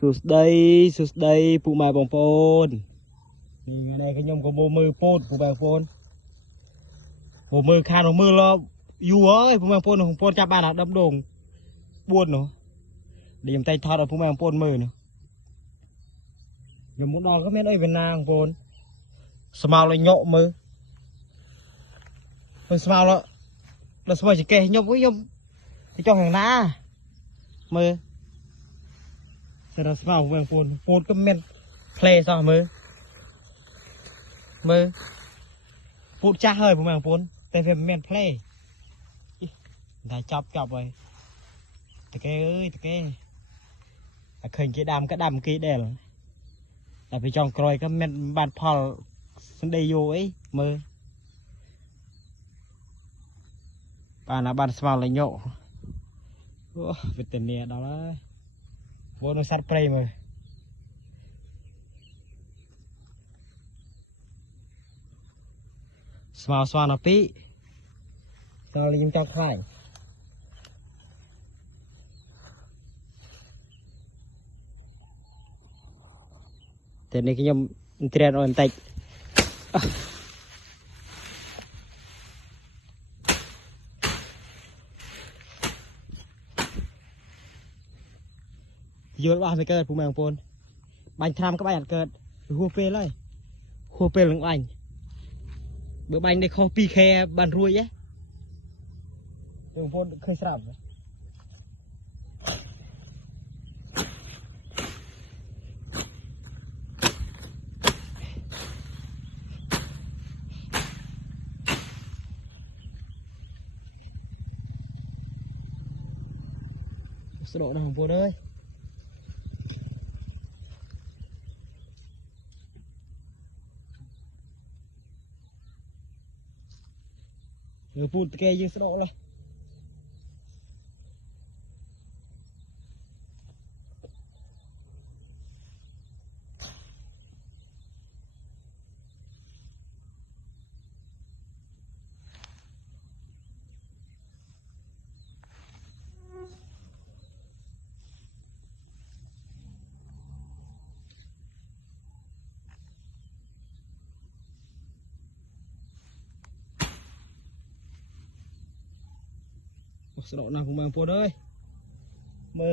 Sụt đây phụ mẹ bông phôn. Ngày này cái nhom có mô mưa phôn phụ mẹ phôn. Mô mưa khăn nó mưa lo. Dù ơi phụ mẹ phôn chạp bàn nào đâm đồng. Buồn nó. Để em tay thoát ở phụ mẹ phôn mưa nữa. Rồi muốn đo có mấy về nàng phôn. Smile lại nhộ mưa. Mình smile đó. Là smile chỉ kê nhom với nhom. Thì cho hàng ná. Mưa. Sẽ là smile phụ mẹ phôn có men. Play sao mưa. Mưa. Phút cha hơi phụ mẹ phôn. Tại vì men play. Đã chọc rồi. Tờ kê ơi tờ kê. Khởi cái đam kia đây là. Tại vì trong coi cái men bàn phò sân đây vô ấy mơ. Bà là bàn small lại nhộ. Vì tình nè đó là vô nó sát play mà. Small nó phí. Sao lại trong khai. Thế này cái nhầm trend ổn tạch. Vô ba mươi cơ phụ mẹ phôn. Bánh tham các bạn cợt. Hùa phê lấy. Hùa phê lưng bánh. Bữa bánh đây khó pi khe bàn ruồi ấy. Mẹ phôn khơi sạp. Số độ nào phôn ơi. Người phun cây dương số độ này. Số độ nào cũng mang phun ơi. Mơ.